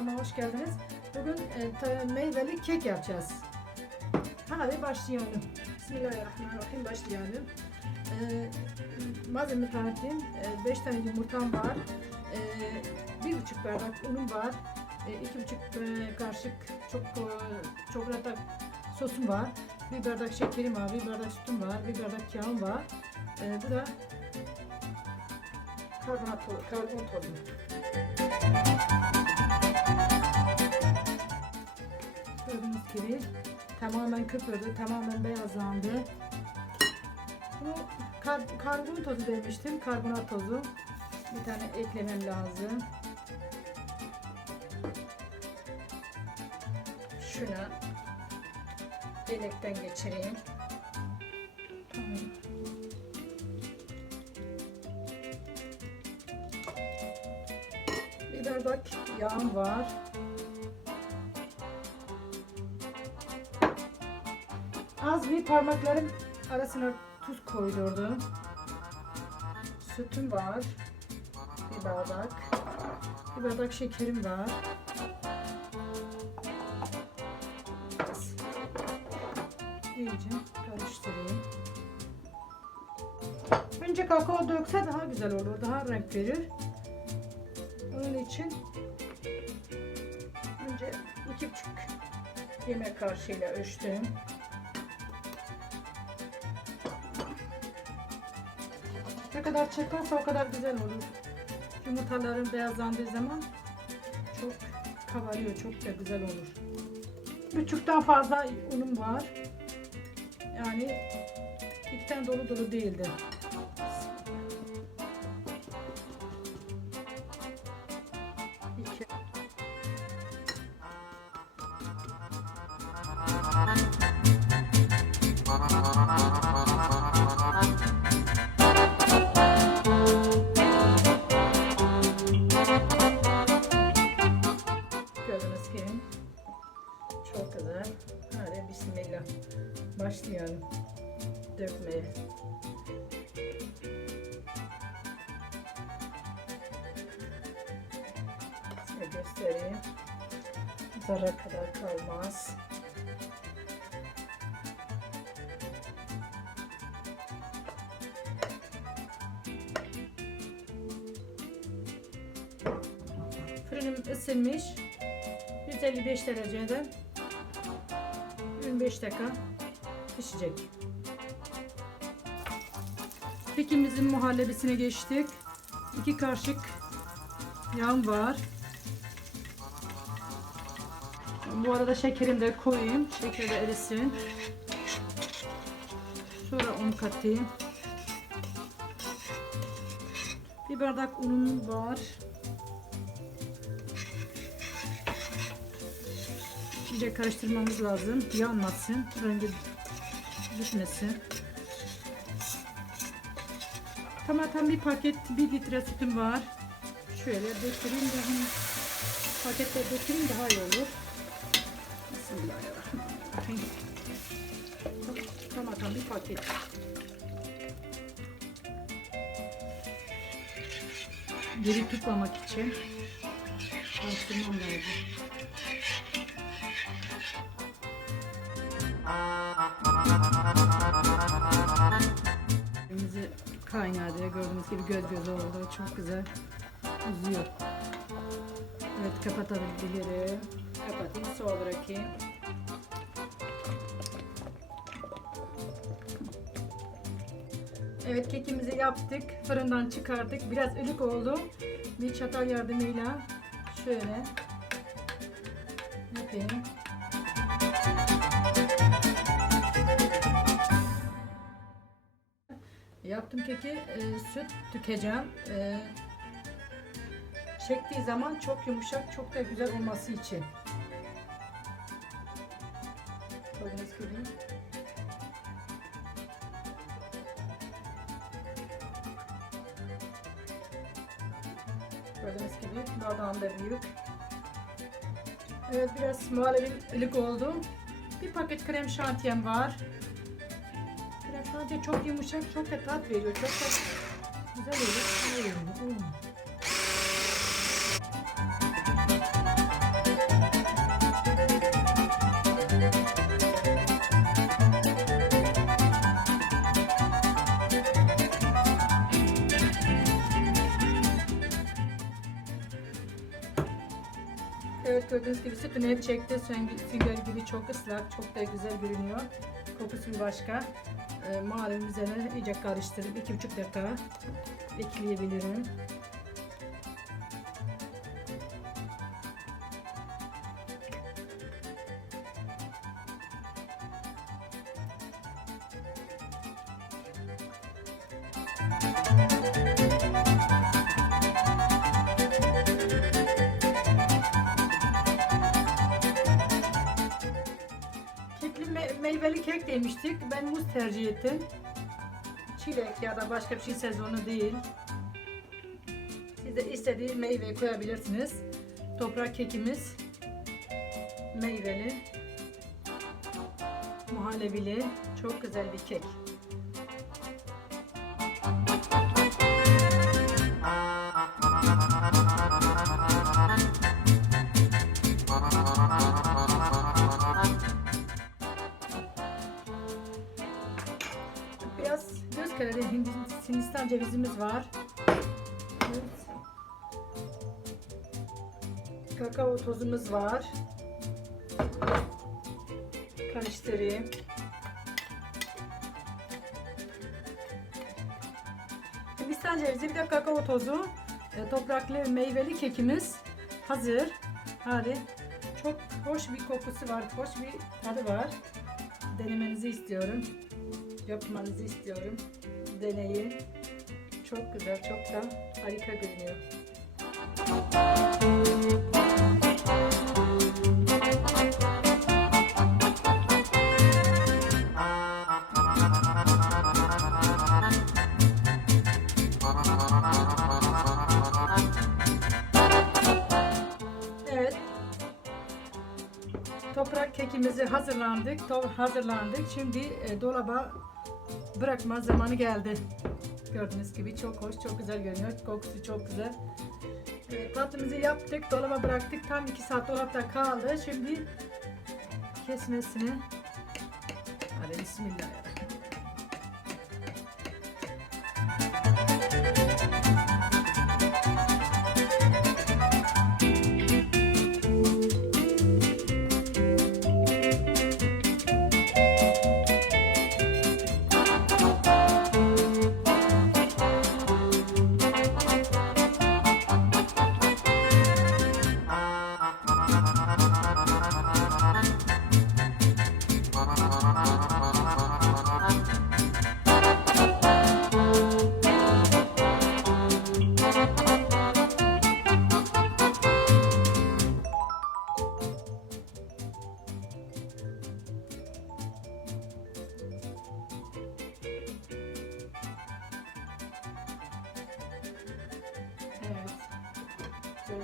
kanalıma hoş geldiniz. Bugün e, meyveli kek yapacağız. Hadi başlayalım. Bismillahirrahmanirrahim başlayalım. E, malzeme tanıtayım. 5 tane yumurtam var. E, bir buçuk bardak unum var. E, iki buçuk e, kaşık çok e, çikolata sosum var. Bir bardak şekerim var. Bir bardak sütüm var. Bir bardak yağım var. E, bu da karbonat. Karbon tozu. Gibi tamamen köpürdü, tamamen beyazlandı. Bunu kar karbon tozu demiştim, karbonat tozu. Bir tane eklemem lazım. Şuna elekten geçireyim. Bardak yağım var. Bir parmaklarım arasına tuz koydurdum. Sütüm var. Bir bardak. Bir bardak şekerim var. İyice karıştırayım. Önce kakao dökse daha güzel olur. Daha renk verir. Onun için önce iki buçuk yemek kaşığıyla ölçtüm. Ne kadar çekerse o kadar güzel olur. Yumurtaların beyazlandığı zaman çok kabarıyor, çok da güzel olur. Buçuktan fazla unum var. Yani ikten dolu dolu değildi. Başlayalım dökmeye. Size göstereyim. Zarra kadar kalmaz. Fırınım ısınmış. 155 derecede 25 dakika pişecek. Kekimizin muhallebisine geçtik. 2 kaşık yağım var. Bu arada şekerim de koyayım. Şeker de erisin. Sonra un katayım. Bir bardak unum var. İyice karıştırmamız lazım. Yanmasın. Rengi düşmesin. Tam bir paket bir litre sütüm var. Şöyle döküleyim de hem pakette döküleyim daha iyi olur. Bismillahirrahmanirrahim. Tam bir paket. Geri tutmamak için karıştırmam lazım. Elimizi kaynadı. Gördüğünüz gibi göz göz oldu. Çok güzel uzuyor. Evet kapatabilirim. Kapatayım soğuğa bırakayım. Evet kekimizi yaptık. Fırından çıkardık. Biraz ılık oldu. Bir çatal yardımıyla şöyle yapayım. Yaptım keki e, süt dökeceğim. E, çektiği zaman çok yumuşak, çok da güzel olması için. Gördüğünüz gibi. Gördüğünüz gibi bardağım da büyük. Evet biraz muhallebi ılık oldu. Bir paket krem şantiyem var. Sadece çok yumuşak, çok da tat veriyor. Çok da güzel oluyor. Güzel oluyor. Evet gördüğünüz gibi sütünü hep çekti. Sünger gibi çok ıslak, çok da güzel görünüyor. Kokusu başka. Ee, malum üzerine iyice karıştırıp iki buçuk dakika bekleyebilirim. Meyveli kek demiştik. Ben muz tercih ettim. Çilek ya da başka bir şey sezonu değil. Siz de istediği meyve koyabilirsiniz. Toprak kekimiz meyveli, muhallebili, çok güzel bir kek. Hindistan cevizimiz var. Kakao tozumuz var. Karıştırayım. Hindistan cevizi bir de kakao tozu. e, Topraklı meyveli kekimiz hazır. Hadi. Çok hoş bir kokusu var, hoş bir tadı var. Denemenizi istiyorum yapmanızı istiyorum. Deneyin. Çok güzel, çok da harika görünüyor. Evet. Toprak kekimizi hazırlandık. Hazırlandık. Şimdi e, dolaba bırakma zamanı geldi. Gördüğünüz gibi çok hoş, çok güzel görünüyor. Kokusu çok güzel. E, tatlımızı yaptık, dolaba bıraktık. Tam 2 saat dolapta kaldı. Şimdi kesmesini Hadi bismillahirrahmanirrahim.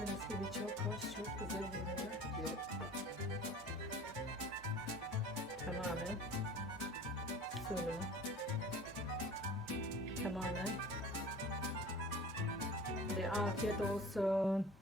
Gördüğünüz gibi çok hoş, çok güzel görünüyor. Tamamen sulu. Tamamen. Ve afiyet olsun.